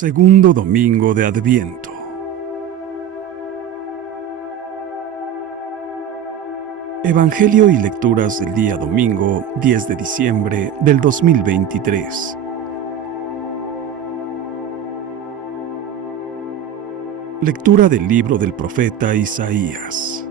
Segundo domingo de Adviento. Evangelio y lecturas del día domingo 10 de diciembre del 2023. Lectura del libro del profeta Isaías.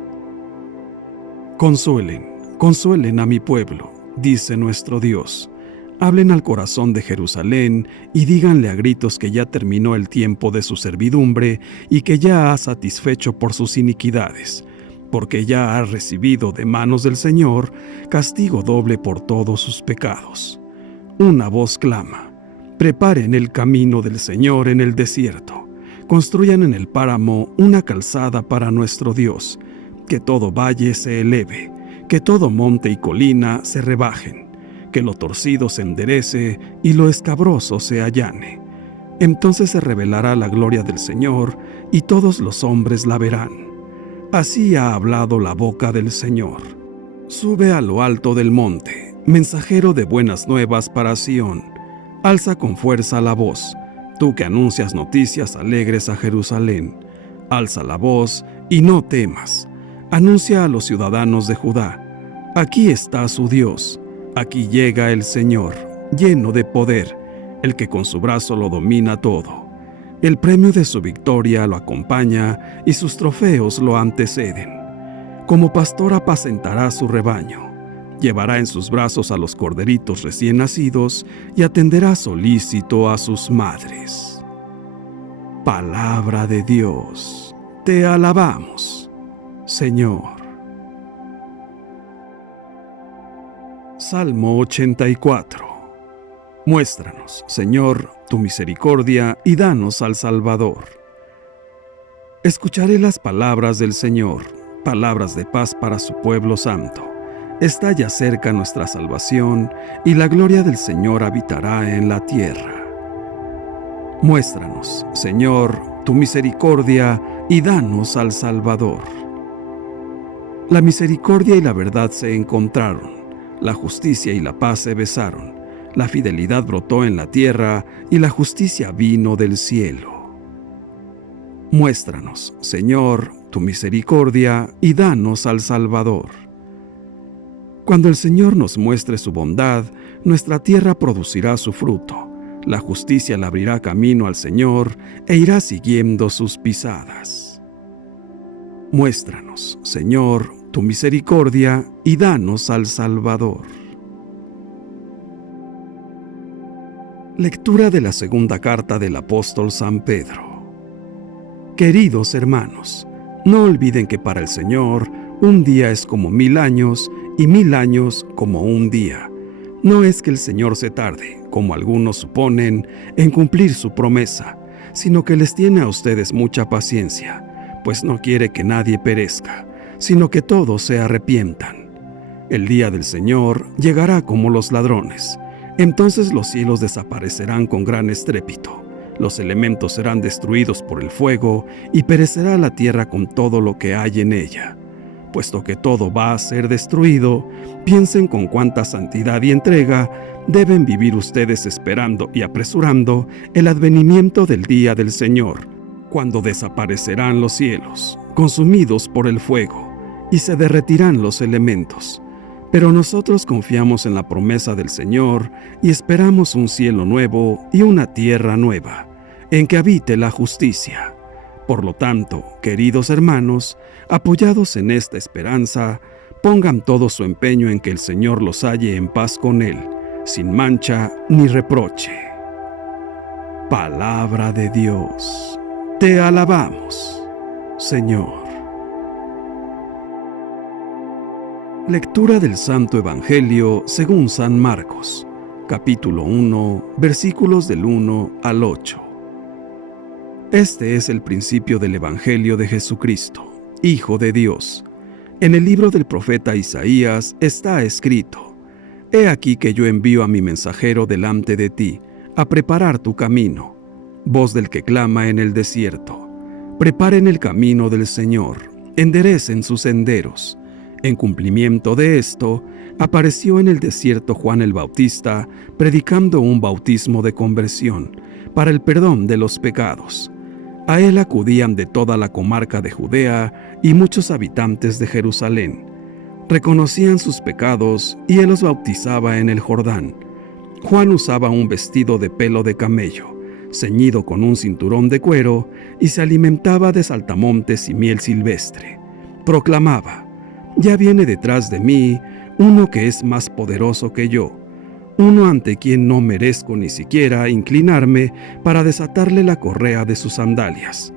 Consuelen a mi pueblo, dice nuestro Dios. Hablen al corazón de Jerusalén y díganle a gritos que ya terminó el tiempo de su servidumbre y que ya ha satisfecho por sus iniquidades, porque ya ha recibido de manos del Señor castigo doble por todos sus pecados. Una voz clama: preparen el camino del Señor en el desierto, construyan en el páramo una calzada para nuestro Dios, que todo valle se eleve, que todo monte y colina se rebajen, que lo torcido se enderece y lo escabroso se allane. Entonces se revelará la gloria del Señor y todos los hombres la verán. Así ha hablado la boca del Señor. Sube a lo alto del monte, mensajero de buenas nuevas para Sión. Alza con fuerza la voz, tú que anuncias noticias alegres a Jerusalén. Alza la voz y no temas. Anuncia a los ciudadanos de Judá: aquí está su Dios. Aquí llega el Señor, lleno de poder, el que con su brazo lo domina todo. El premio de su victoria lo acompaña y sus trofeos lo anteceden. Como pastor apacentará su rebaño, llevará en sus brazos a los corderitos recién nacidos y atenderá solícito a sus madres. Palabra de Dios, te alabamos, Señor. Salmo 84. Muéstranos, Señor, tu misericordia y danos al Salvador. Escucharé las palabras del Señor, palabras de paz para su pueblo santo. Está ya cerca nuestra salvación y la gloria del Señor habitará en la tierra. Muéstranos, Señor, tu misericordia y danos al Salvador. La misericordia y la verdad se encontraron. La justicia y la paz se besaron, la fidelidad brotó en la tierra y la justicia vino del cielo. Muéstranos, Señor, tu misericordia y danos al Salvador. Cuando el Señor nos muestre su bondad, nuestra tierra producirá su fruto. La justicia le abrirá camino al Señor e irá siguiendo sus pisadas. Muéstranos, Señor, tu misericordia y danos al Salvador. Lectura de la segunda carta del apóstol San Pedro. Queridos hermanos, no olviden que para el Señor un día es como 1000 años y 1000 años como un día. No es que el Señor se tarde, como algunos suponen, en cumplir su promesa, sino que les tiene a ustedes mucha paciencia, pues no quiere que nadie perezca, sino que todos se arrepientan. El día del Señor llegará como los ladrones. Entonces los cielos desaparecerán con gran estrépito, los elementos serán destruidos por el fuego y perecerá la tierra con todo lo que hay en ella. Puesto que todo va a ser destruido, piensen con cuánta santidad y entrega deben vivir ustedes esperando y apresurando el advenimiento del día del Señor, cuando desaparecerán los cielos, consumidos por el fuego, y se derretirán los elementos. Pero nosotros confiamos en la promesa del Señor y esperamos un cielo nuevo y una tierra nueva, en que habite la justicia. Por lo tanto, queridos hermanos, apoyados en esta esperanza, pongan todo su empeño en que el Señor los halle en paz con Él, sin mancha ni reproche. Palabra de Dios, te alabamos, Señor. Lectura del Santo Evangelio según San Marcos, capítulo 1, versículos del 1 al 8. Este es el principio del Evangelio de Jesucristo, Hijo de Dios. En el libro del profeta Isaías está escrito: He aquí que yo envío a mi mensajero delante de ti, a preparar tu camino. Voz del que clama en el desierto: preparen el camino del Señor, enderecen sus senderos. En cumplimiento de esto, apareció en el desierto Juan el Bautista, predicando un bautismo de conversión para el perdón de los pecados. A él acudían de toda la comarca de Judea y muchos habitantes de Jerusalén. Reconocían sus pecados y él los bautizaba en el Jordán. Juan usaba un vestido de pelo de camello, ceñido con un cinturón de cuero, y se alimentaba de saltamontes y miel silvestre. Proclamaba: «Ya viene detrás de mí uno que es más poderoso que yo, uno ante quien no merezco ni siquiera inclinarme para desatarle la correa de sus sandalias.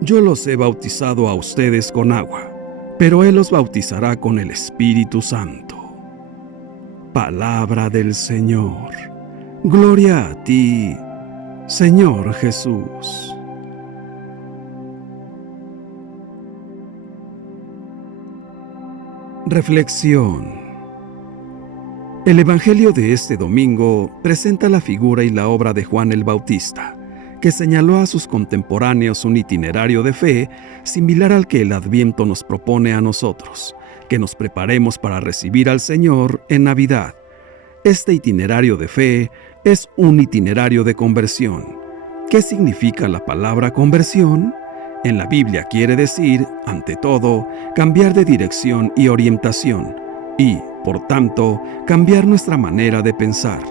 Yo los he bautizado a ustedes con agua, pero él los bautizará con el Espíritu Santo». Palabra del Señor. Gloria a ti, Señor Jesús. Reflexión. El Evangelio de este domingo presenta la figura y la obra de Juan el Bautista, que señaló a sus contemporáneos un itinerario de fe similar al que el Adviento nos propone a nosotros, que nos preparemos para recibir al Señor en Navidad. Este itinerario de fe es un itinerario de conversión. ¿Qué significa la palabra conversión? En la Biblia quiere decir, ante todo, cambiar de dirección y orientación, y, por tanto, cambiar nuestra manera de pensar.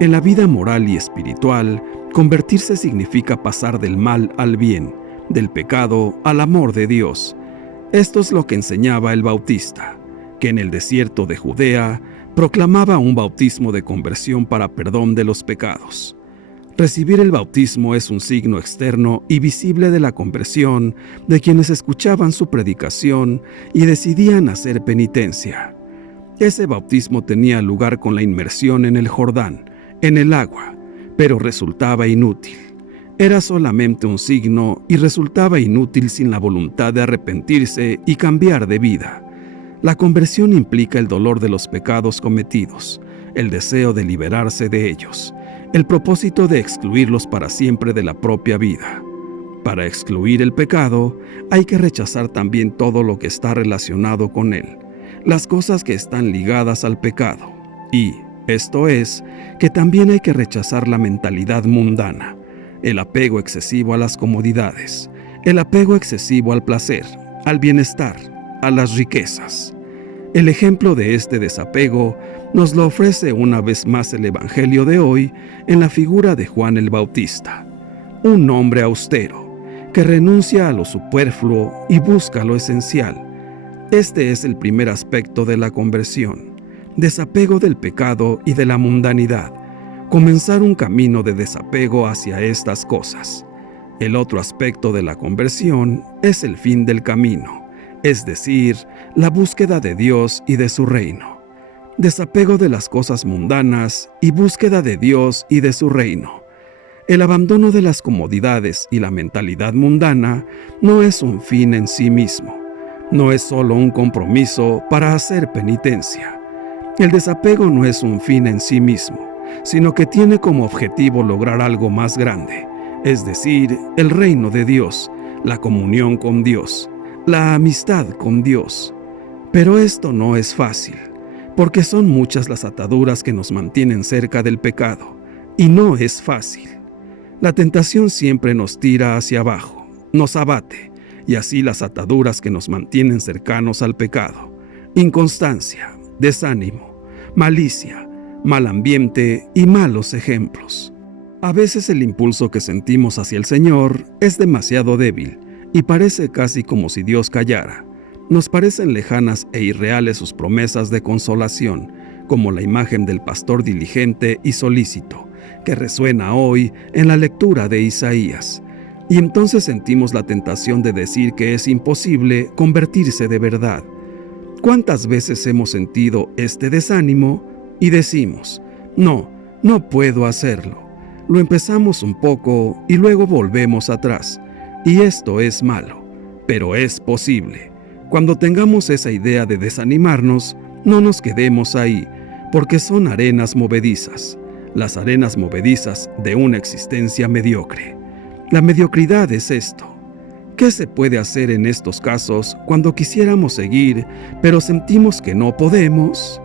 En la vida moral y espiritual, convertirse significa pasar del mal al bien, del pecado al amor de Dios. Esto es lo que enseñaba el Bautista, que en el desierto de Judea proclamaba un bautismo de conversión para perdón de los pecados. Recibir el bautismo es un signo externo y visible de la conversión de quienes escuchaban su predicación y decidían hacer penitencia. Ese bautismo tenía lugar con la inmersión en el Jordán, en el agua, pero resultaba inútil. Era solamente un signo y resultaba inútil sin la voluntad de arrepentirse y cambiar de vida. La conversión implica el dolor de los pecados cometidos, el deseo de liberarse de ellos, el propósito de excluirlos para siempre de la propia vida. Para excluir el pecado, hay que rechazar también todo lo que está relacionado con él, las cosas que están ligadas al pecado. Y, esto es, que también hay que rechazar la mentalidad mundana, el apego excesivo a las comodidades, el apego excesivo al placer, al bienestar, a las riquezas. El ejemplo de este desapego nos lo ofrece una vez más el Evangelio de hoy en la figura de Juan el Bautista, un hombre austero que renuncia a lo superfluo y busca lo esencial. Este es el primer aspecto de la conversión: desapego del pecado y de la mundanidad, comenzar un camino de desapego hacia estas cosas. El otro aspecto de la conversión es el fin del camino, es decir, la búsqueda de Dios y de su reino. Desapego de las cosas mundanas y búsqueda de Dios y de su reino. El abandono de las comodidades y la mentalidad mundana no es un fin en sí mismo, no es solo un compromiso para hacer penitencia. El desapego no es un fin en sí mismo, sino que tiene como objetivo lograr algo más grande, es decir, el reino de Dios, la comunión con Dios, la amistad con Dios. Pero esto no es fácil, porque son muchas las ataduras que nos mantienen cerca del pecado, y no es fácil. La tentación siempre nos tira hacia abajo, nos abate, y así las ataduras que nos mantienen cercanos al pecado: inconstancia, desánimo, malicia, mal ambiente y malos ejemplos. A veces el impulso que sentimos hacia el Señor es demasiado débil y parece casi como si Dios callara. Nos parecen lejanas e irreales sus promesas de consolación, como la imagen del pastor diligente y solícito, que resuena hoy en la lectura de Isaías. Y entonces sentimos la tentación de decir que es imposible convertirse de verdad. ¿Cuántas veces hemos sentido este desánimo y decimos: no puedo hacerlo? Lo empezamos un poco y luego volvemos atrás. Y esto es malo, pero es posible. Cuando tengamos esa idea de desanimarnos, no nos quedemos ahí, porque son arenas movedizas, las arenas movedizas de una existencia mediocre. La mediocridad es esto: ¿Qué se puede hacer en estos casos cuando quisiéramos seguir, pero sentimos que no podemos?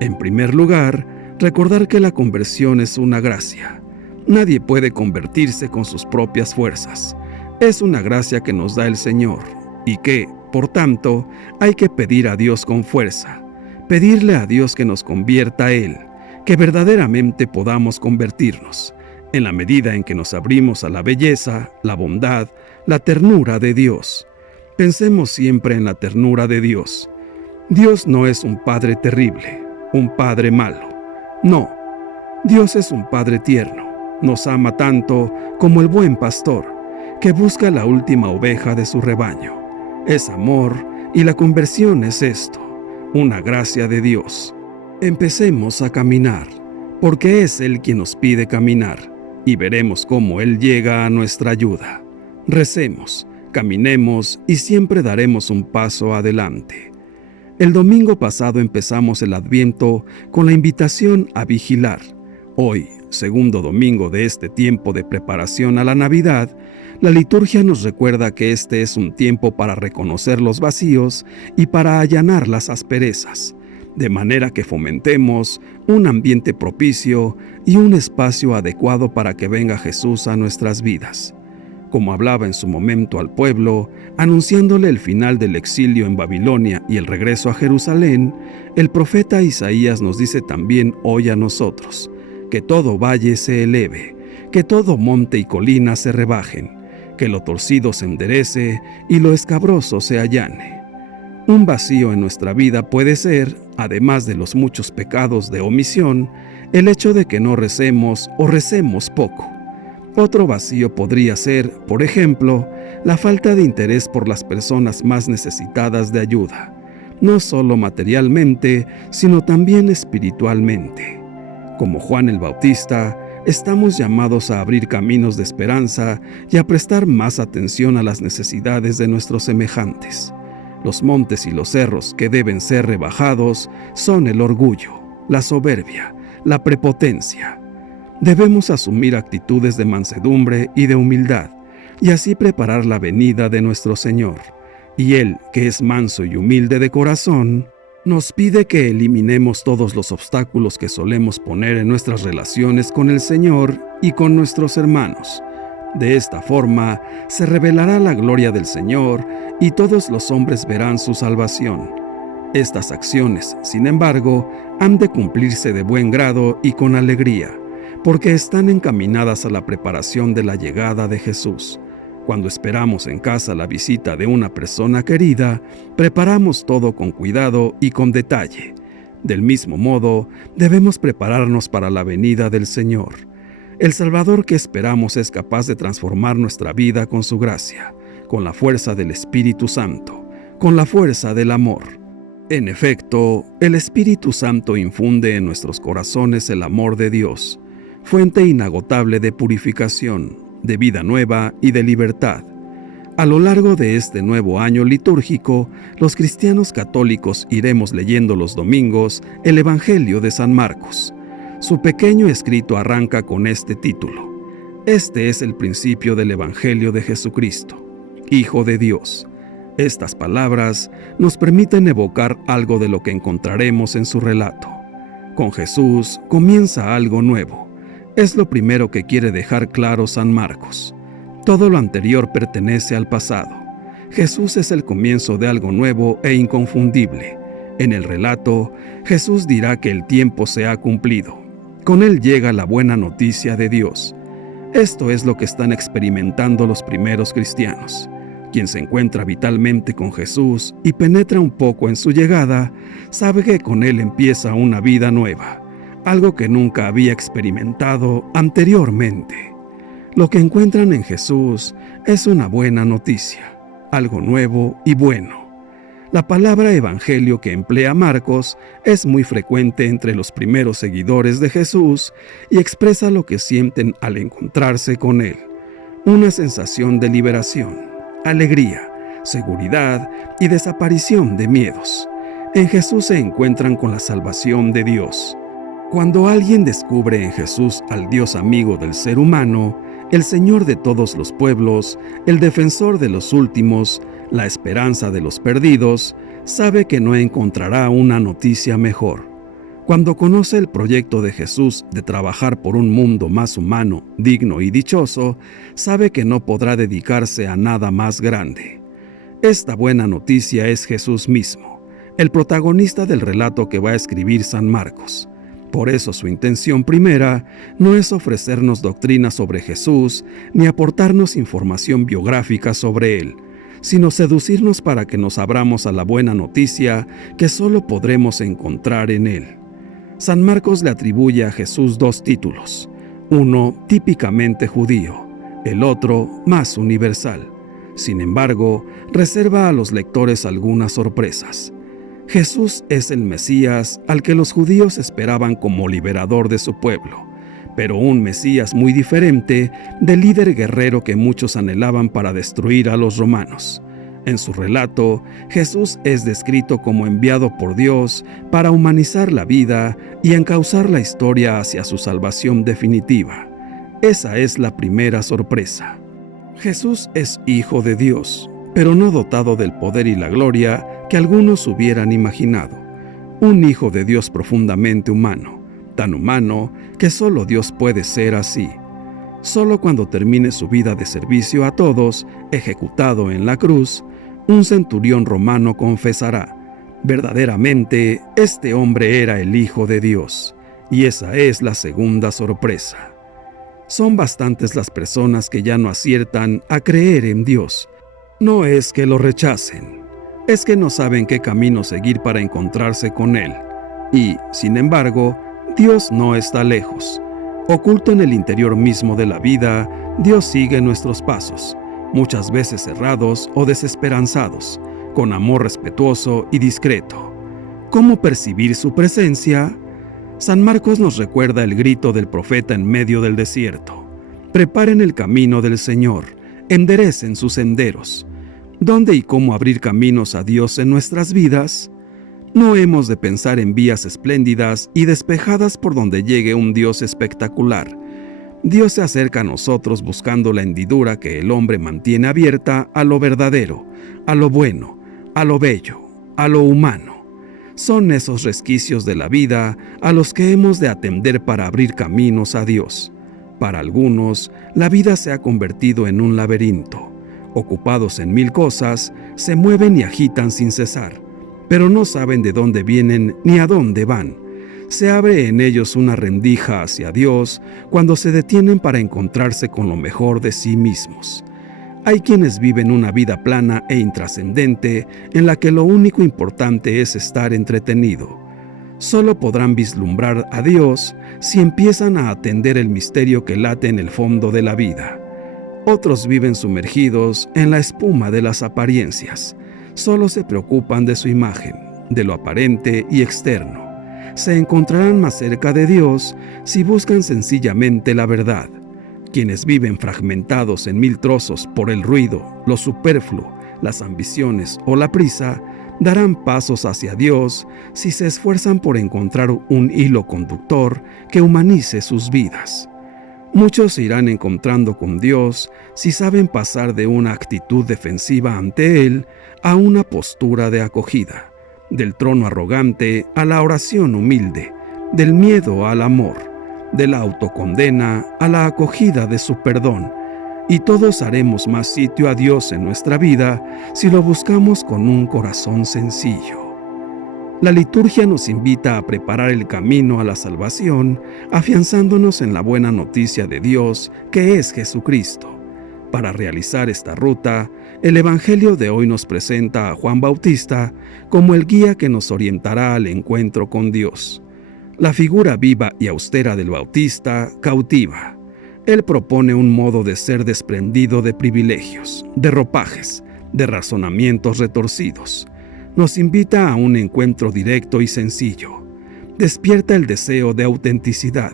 En primer lugar, recordar que la conversión es una gracia. Nadie puede convertirse con sus propias fuerzas. Es una gracia que nos da el Señor y que, por tanto, hay que pedir a Dios con fuerza. Pedirle a Dios que nos convierta a Él, que verdaderamente podamos convertirnos, en la medida en que nos abrimos a la belleza, la bondad, la ternura de Dios. Pensemos siempre en la ternura de Dios. Dios no es un Padre terrible, un Padre malo. No, Dios es un Padre tierno. Nos ama tanto como el buen pastor, que busca la última oveja de su rebaño. Es amor y la conversión es esto, una gracia de Dios. Empecemos a caminar, porque es Él quien nos pide caminar, y veremos cómo Él llega a nuestra ayuda. Recemos, caminemos y siempre daremos un paso adelante. El domingo pasado empezamos el Adviento con la invitación a vigilar. Hoy, segundo domingo de este tiempo de preparación a la Navidad, la liturgia nos recuerda que este es un tiempo para reconocer los vacíos y para allanar las asperezas, de manera que fomentemos un ambiente propicio y un espacio adecuado para que venga Jesús a nuestras vidas. Como hablaba en su momento al pueblo, anunciándole el final del exilio en Babilonia y el regreso a Jerusalén, el profeta Isaías nos dice también hoy a nosotros, que todo valle se eleve, que todo monte y colina se rebajen, que lo torcido se enderece y lo escabroso se allane. Un vacío en nuestra vida puede ser, además de los muchos pecados de omisión, el hecho de que no recemos o recemos poco. Otro vacío podría ser, por ejemplo, la falta de interés por las personas más necesitadas de ayuda, no solo materialmente, sino también espiritualmente. Como Juan el Bautista, estamos llamados a abrir caminos de esperanza y a prestar más atención a las necesidades de nuestros semejantes. Los montes y los cerros que deben ser rebajados son el orgullo, la soberbia, la prepotencia. Debemos asumir actitudes de mansedumbre y de humildad, y así preparar la venida de nuestro Señor. Y Él, que es manso y humilde de corazón, nos pide que eliminemos todos los obstáculos que solemos poner en nuestras relaciones con el Señor y con nuestros hermanos. De esta forma, se revelará la gloria del Señor y todos los hombres verán su salvación. Estas acciones, sin embargo, han de cumplirse de buen grado y con alegría, porque están encaminadas a la preparación de la llegada de Jesús. Cuando esperamos en casa la visita de una persona querida, preparamos todo con cuidado y con detalle. Del mismo modo, debemos prepararnos para la venida del Señor. El Salvador que esperamos es capaz de transformar nuestra vida con su gracia, con la fuerza del Espíritu Santo, con la fuerza del amor. En efecto, el Espíritu Santo infunde en nuestros corazones el amor de Dios, fuente inagotable de purificación, de vida nueva y de libertad. A lo largo de este nuevo año litúrgico, los cristianos católicos iremos leyendo los domingos el Evangelio de San Marcos. Su pequeño escrito arranca con este título: Este es el principio del Evangelio de Jesucristo, Hijo de Dios. Estas palabras nos permiten evocar algo de lo que encontraremos en su relato. Con Jesús comienza algo nuevo. Es lo primero que quiere dejar claro San Marcos. Todo lo anterior pertenece al pasado. Jesús es el comienzo de algo nuevo e inconfundible. En el relato, Jesús dirá que el tiempo se ha cumplido. Con él llega la buena noticia de Dios. Esto es lo que están experimentando los primeros cristianos. Quien se encuentra vitalmente con Jesús y penetra un poco en su llegada, sabe que con él empieza una vida nueva, algo que nunca había experimentado anteriormente. Lo que encuentran en Jesús es una buena noticia, algo nuevo y bueno. La palabra evangelio que emplea Marcos es muy frecuente entre los primeros seguidores de Jesús y expresa lo que sienten al encontrarse con él: una sensación de liberación, alegría, seguridad y desaparición de miedos. En Jesús se encuentran con la salvación de Dios. Cuando alguien descubre en Jesús al Dios amigo del ser humano, el Señor de todos los pueblos, el defensor de los últimos, la esperanza de los perdidos, sabe que no encontrará una noticia mejor. Cuando conoce el proyecto de Jesús de trabajar por un mundo más humano, digno y dichoso, sabe que no podrá dedicarse a nada más grande. Esta buena noticia es Jesús mismo, el protagonista del relato que va a escribir San Marcos. Por eso su intención primera no es ofrecernos doctrina sobre Jesús ni aportarnos información biográfica sobre él, sino seducirnos para que nos abramos a la buena noticia que solo podremos encontrar en él. San Marcos le atribuye a Jesús dos títulos, uno típicamente judío, el otro más universal. Sin embargo, reserva a los lectores algunas sorpresas. Jesús es el Mesías al que los judíos esperaban como liberador de su pueblo, pero un Mesías muy diferente del líder guerrero que muchos anhelaban para destruir a los romanos. En su relato, Jesús es descrito como enviado por Dios para humanizar la vida y encauzar la historia hacia su salvación definitiva. Esa es la primera sorpresa. Jesús es hijo de Dios, pero no dotado del poder y la gloria que algunos hubieran imaginado. Un hijo de Dios profundamente humano, tan humano que solo Dios puede ser así. Solo cuando termine su vida de servicio a todos, ejecutado en la cruz, un centurión romano confesará: verdaderamente, este hombre era el Hijo de Dios. Y esa es la segunda sorpresa. Son bastantes las personas que ya no aciertan a creer en Dios. No es que lo rechacen, es que no saben qué camino seguir para encontrarse con Él. Y, sin embargo, Dios no está lejos. Oculto en el interior mismo de la vida, Dios sigue nuestros pasos, muchas veces errados o desesperanzados, con amor respetuoso y discreto. ¿Cómo percibir su presencia? San Marcos nos recuerda el grito del profeta en medio del desierto: preparen el camino del Señor, enderecen sus senderos. ¿Dónde y cómo abrir caminos a Dios en nuestras vidas? No hemos de pensar en vías espléndidas y despejadas por donde llegue un Dios espectacular. Dios se acerca a nosotros buscando la hendidura que el hombre mantiene abierta a lo verdadero, a lo bueno, a lo bello, a lo humano. Son esos resquicios de la vida a los que hemos de atender para abrir caminos a Dios. Para algunos, la vida se ha convertido en un laberinto. Ocupados en mil cosas, se mueven y agitan sin cesar, pero no saben de dónde vienen ni a dónde van. Se abre en ellos una rendija hacia Dios cuando se detienen para encontrarse con lo mejor de sí mismos. Hay quienes viven una vida plana e intrascendente en la que lo único importante es estar entretenido. Solo podrán vislumbrar a Dios si empiezan a atender el misterio que late en el fondo de la vida. Otros viven sumergidos en la espuma de las apariencias. Solo se preocupan de su imagen, de lo aparente y externo. Se encontrarán más cerca de Dios si buscan sencillamente la verdad. Quienes viven fragmentados en mil trozos por el ruido, lo superfluo, las ambiciones o la prisa, darán pasos hacia Dios si se esfuerzan por encontrar un hilo conductor que humanice sus vidas. Muchos se irán encontrando con Dios si saben pasar de una actitud defensiva ante Él a una postura de acogida, del trono arrogante a la oración humilde, del miedo al amor, de la autocondena a la acogida de su perdón, y todos haremos más sitio a Dios en nuestra vida si lo buscamos con un corazón sencillo. La liturgia nos invita a preparar el camino a la salvación, afianzándonos en la buena noticia de Dios, que es Jesucristo. Para realizar esta ruta, el Evangelio de hoy nos presenta a Juan Bautista como el guía que nos orientará al encuentro con Dios. La figura viva y austera del Bautista cautiva. Él propone un modo de ser desprendido de privilegios, de ropajes, de razonamientos retorcidos. Nos invita a un encuentro directo y sencillo. Despierta el deseo de autenticidad.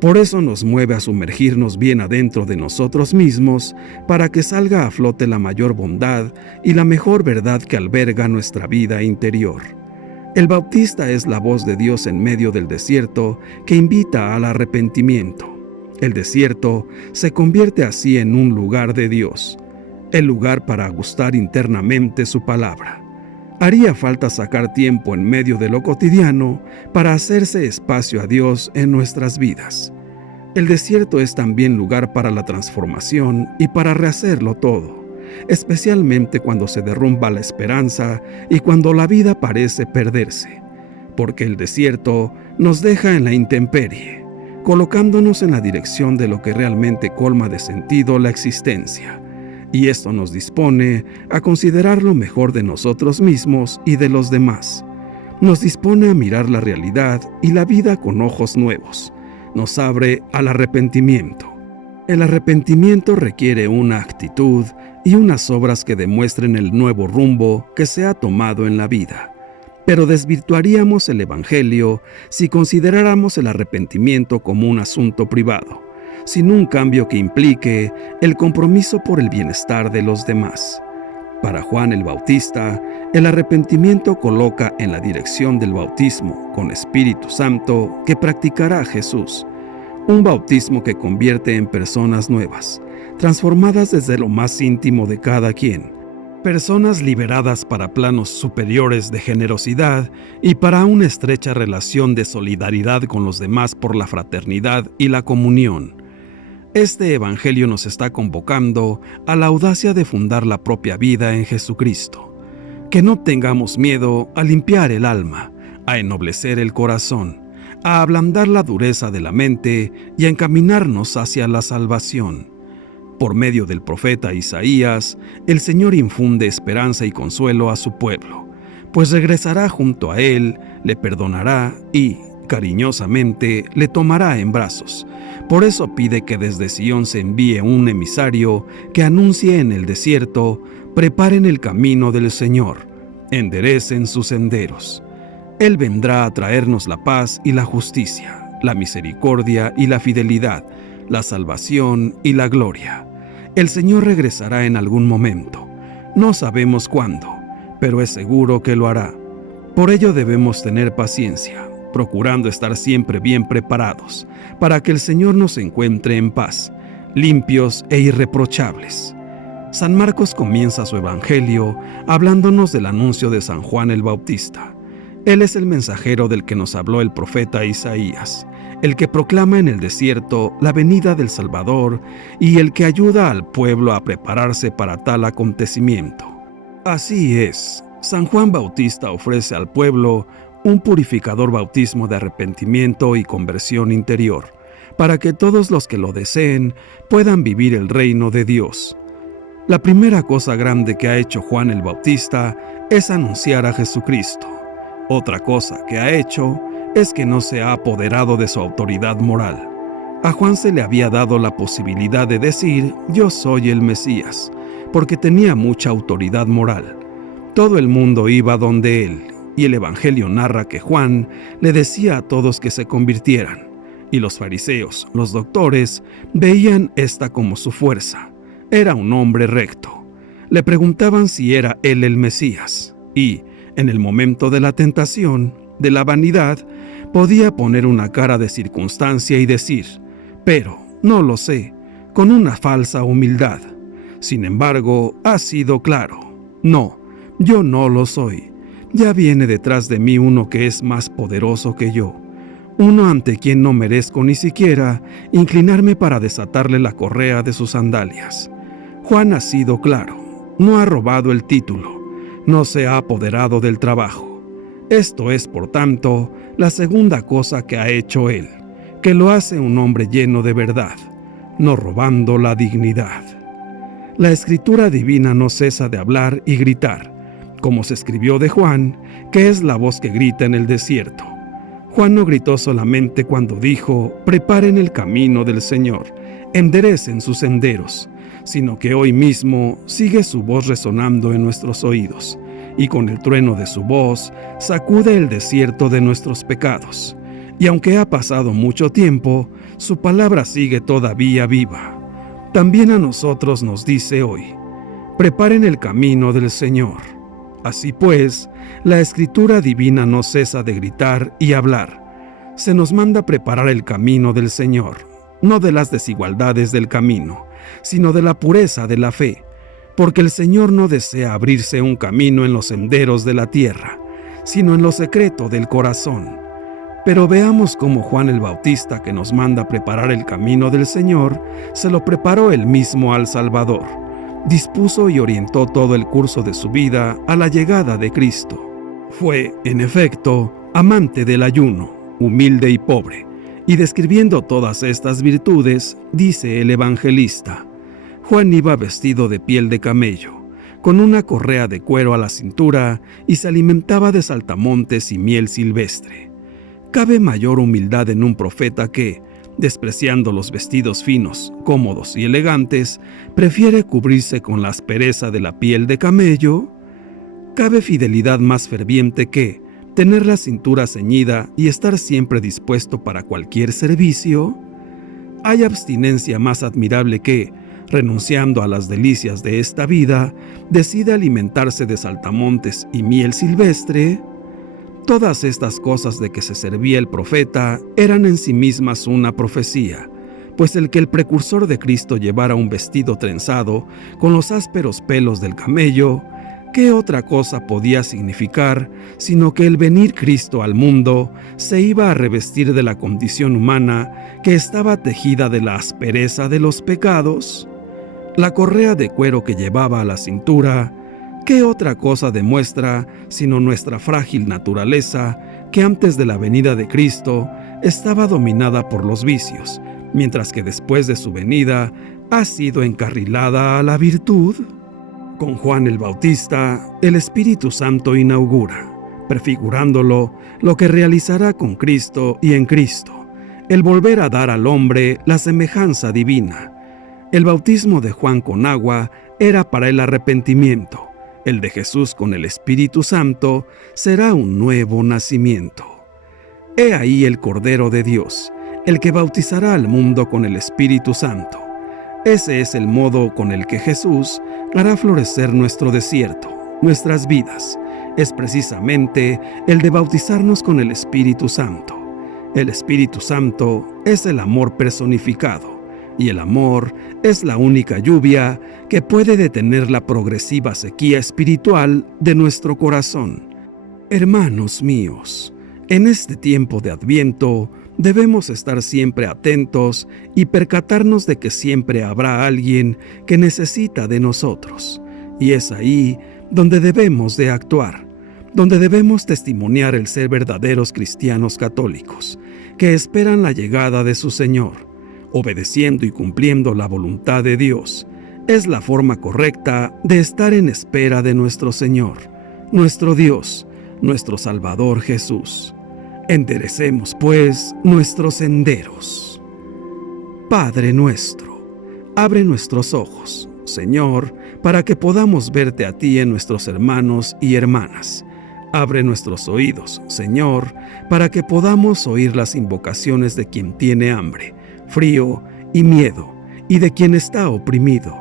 Por eso nos mueve a sumergirnos bien adentro de nosotros mismos para que salga a flote la mayor bondad y la mejor verdad que alberga nuestra vida interior. El Bautista es la voz de Dios en medio del desierto que invita al arrepentimiento. El desierto se convierte así en un lugar de Dios, el lugar para gustar internamente su palabra. Haría falta sacar tiempo en medio de lo cotidiano para hacerse espacio a Dios en nuestras vidas. El desierto es también lugar para la transformación y para rehacerlo todo, especialmente cuando se derrumba la esperanza y cuando la vida parece perderse, porque el desierto nos deja en la intemperie, colocándonos en la dirección de lo que realmente colma de sentido la existencia. Y esto nos dispone a considerar lo mejor de nosotros mismos y de los demás. Nos dispone a mirar la realidad y la vida con ojos nuevos. Nos abre al arrepentimiento. El arrepentimiento requiere una actitud y unas obras que demuestren el nuevo rumbo que se ha tomado en la vida. Pero desvirtuaríamos el Evangelio si consideráramos el arrepentimiento como un asunto privado, sin un cambio que implique el compromiso por el bienestar de los demás. Para Juan el Bautista, el arrepentimiento coloca en la dirección del bautismo con Espíritu Santo que practicará Jesús, un bautismo que convierte en personas nuevas, transformadas desde lo más íntimo de cada quien, personas liberadas para planos superiores de generosidad y para una estrecha relación de solidaridad con los demás por la fraternidad y la comunión. Este Evangelio nos está convocando a la audacia de fundar la propia vida en Jesucristo. Que no tengamos miedo a limpiar el alma, a ennoblecer el corazón, a ablandar la dureza de la mente y a encaminarnos hacia la salvación. Por medio del profeta Isaías, el Señor infunde esperanza y consuelo a su pueblo, pues regresará junto a él, le perdonará y, cariñosamente, le tomará en brazos. Por eso pide que desde Sión se envíe un emisario que anuncie en el desierto: preparen el camino del Señor, enderecen sus senderos. Él vendrá a traernos la paz y la justicia, la misericordia y la fidelidad, la salvación y la gloria. El Señor regresará en algún momento. No sabemos cuándo, pero es seguro que lo hará. Por ello debemos tener paciencia, procurando estar siempre bien preparados, para que el Señor nos encuentre en paz, limpios e irreprochables. San Marcos comienza su Evangelio hablándonos del anuncio de San Juan el Bautista. Él es el mensajero del que nos habló el profeta Isaías, el que proclama en el desierto la venida del Salvador y el que ayuda al pueblo a prepararse para tal acontecimiento. Así es, San Juan Bautista ofrece al pueblo un purificador bautismo de arrepentimiento y conversión interior, para que todos los que lo deseen puedan vivir el reino de Dios. La primera cosa grande que ha hecho Juan el Bautista es anunciar a Jesucristo. Otra cosa que ha hecho es que no se ha apoderado de su autoridad moral. A Juan se le había dado la posibilidad de decir: yo soy el Mesías, porque tenía mucha autoridad moral. Todo el mundo iba donde él, y el Evangelio narra que Juan le decía a todos que se convirtieran, y los fariseos, los doctores, veían esta como su fuerza. Era un hombre recto. Le preguntaban si era él el Mesías, y, en el momento de la tentación, de la vanidad, podía poner una cara de circunstancia y decir: pero no lo sé, con una falsa humildad. Sin embargo, ha sido claro: no, yo no lo soy. Ya viene detrás de mí uno que es más poderoso que yo, uno ante quien no merezco ni siquiera inclinarme para desatarle la correa de sus sandalias. Juan ha sido claro, no ha robado el título, no se ha apoderado del trabajo. Esto es, por tanto, la segunda cosa que ha hecho él, que lo hace un hombre lleno de verdad, no robando la dignidad. La Escritura divina no cesa de hablar y gritar, como se escribió de Juan, que es la voz que grita en el desierto. Juan no gritó solamente cuando dijo: preparen el camino del Señor, enderecen sus senderos, sino que hoy mismo sigue su voz resonando en nuestros oídos, y con el trueno de su voz sacude el desierto de nuestros pecados. Y aunque ha pasado mucho tiempo, su palabra sigue todavía viva. También a nosotros nos dice hoy: preparen el camino del Señor. Así pues, la Escritura divina no cesa de gritar y hablar. Se nos manda preparar el camino del Señor, no de las desigualdades del camino, sino de la pureza de la fe, porque el Señor no desea abrirse un camino en los senderos de la tierra, sino en lo secreto del corazón. Pero veamos cómo Juan el Bautista, que nos manda preparar el camino del Señor, se lo preparó él mismo al Salvador. Dispuso y orientó todo el curso de su vida a la llegada de Cristo. Fue, en efecto, amante del ayuno, humilde y pobre, y describiendo todas estas virtudes, dice el evangelista: Juan iba vestido de piel de camello, con una correa de cuero a la cintura, y se alimentaba de saltamontes y miel silvestre. ¿Cabe mayor humildad en un profeta que, despreciando los vestidos finos, cómodos y elegantes, prefiere cubrirse con la aspereza de la piel de camello? ¿Cabe fidelidad más ferviente que tener la cintura ceñida y estar siempre dispuesto para cualquier servicio? ¿Hay abstinencia más admirable que, renunciando a las delicias de esta vida, decide alimentarse de saltamontes y miel silvestre? Todas estas cosas de que se servía el profeta eran en sí mismas una profecía, pues el que el precursor de Cristo llevara un vestido trenzado con los ásperos pelos del camello, ¿qué otra cosa podía significar sino que el venir Cristo al mundo se iba a revestir de la condición humana que estaba tejida de la aspereza de los pecados? La correa de cuero que llevaba a la cintura, ¿qué otra cosa demuestra sino nuestra frágil naturaleza que antes de la venida de Cristo estaba dominada por los vicios, mientras que después de su venida ha sido encarrilada a la virtud? Con Juan el Bautista, el Espíritu Santo inaugura, prefigurándolo, lo que realizará con Cristo y en Cristo, el volver a dar al hombre la semejanza divina. El bautismo de Juan con agua era para el arrepentimiento. El de Jesús con el Espíritu Santo será un nuevo nacimiento. He ahí el Cordero de Dios, el que bautizará al mundo con el Espíritu Santo. Ese es el modo con el que Jesús hará florecer nuestro desierto, nuestras vidas. Es precisamente el de bautizarnos con el Espíritu Santo. El Espíritu Santo es el amor personificado, y el amor es la única lluvia que puede detener la progresiva sequía espiritual de nuestro corazón. Hermanos míos, en este tiempo de Adviento debemos estar siempre atentos y percatarnos de que siempre habrá alguien que necesita de nosotros, y es ahí donde debemos de actuar, donde debemos testimoniar el ser verdaderos cristianos católicos, que esperan la llegada de su Señor, obedeciendo y cumpliendo la voluntad de Dios. Es la forma correcta de estar en espera de nuestro Señor, nuestro Dios, nuestro Salvador Jesús. Enderecemos, pues, nuestros senderos. Padre nuestro, abre nuestros ojos, Señor, para que podamos verte a ti en nuestros hermanos y hermanas. Abre nuestros oídos, Señor, para que podamos oír las invocaciones de quien tiene hambre, frío y miedo, y de quien está oprimido.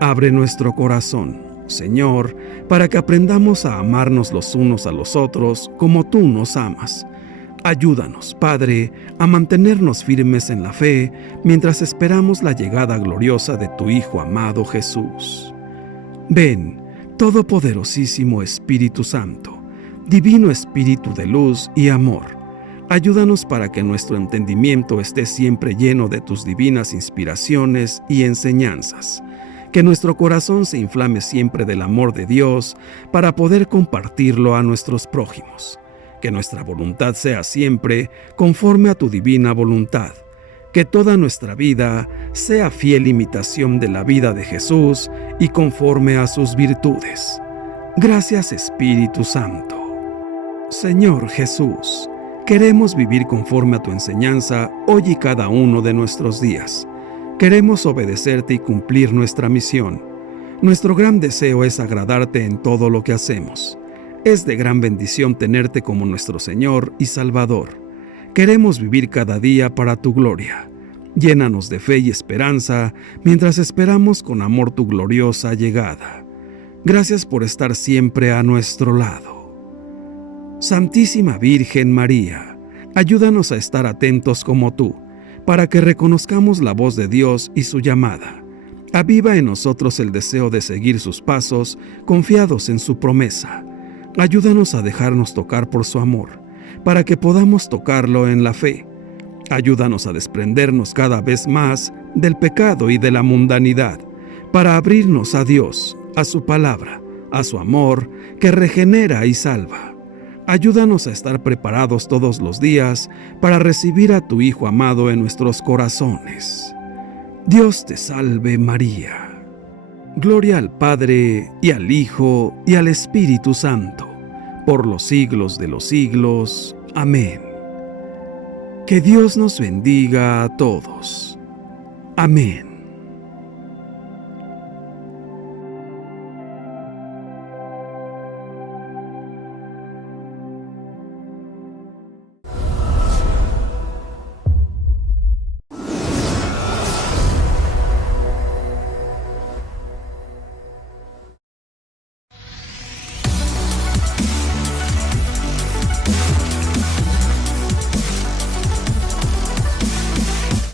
Abre nuestro corazón, Señor, para que aprendamos a amarnos los unos a los otros como tú nos amas. Ayúdanos, Padre, a mantenernos firmes en la fe mientras esperamos la llegada gloriosa de tu Hijo amado Jesús. Ven, Todopoderosísimo Espíritu Santo, Divino Espíritu de luz y amor. Ayúdanos para que nuestro entendimiento esté siempre lleno de tus divinas inspiraciones y enseñanzas. Que nuestro corazón se inflame siempre del amor de Dios para poder compartirlo a nuestros prójimos. Que nuestra voluntad sea siempre conforme a tu divina voluntad. Que toda nuestra vida sea fiel imitación de la vida de Jesús y conforme a sus virtudes. Gracias, Espíritu Santo. Señor Jesús, queremos vivir conforme a tu enseñanza hoy y cada uno de nuestros días. Queremos obedecerte y cumplir nuestra misión. Nuestro gran deseo es agradarte en todo lo que hacemos. Es de gran bendición tenerte como nuestro Señor y Salvador. Queremos vivir cada día para tu gloria. Llénanos de fe y esperanza mientras esperamos con amor tu gloriosa llegada. Gracias por estar siempre a nuestro lado. Santísima Virgen María, ayúdanos a estar atentos como tú, para que reconozcamos la voz de Dios y su llamada. Aviva en nosotros el deseo de seguir sus pasos, confiados en su promesa. Ayúdanos a dejarnos tocar por su amor, para que podamos tocarlo en la fe. Ayúdanos a desprendernos cada vez más del pecado y de la mundanidad, para abrirnos a Dios, a su palabra, a su amor, que regenera y salva. Ayúdanos a estar preparados todos los días para recibir a tu Hijo amado en nuestros corazones. Dios te salve María. Gloria al Padre, y al Hijo, y al Espíritu Santo, por los siglos de los siglos. Amén. Que Dios nos bendiga a todos. Amén.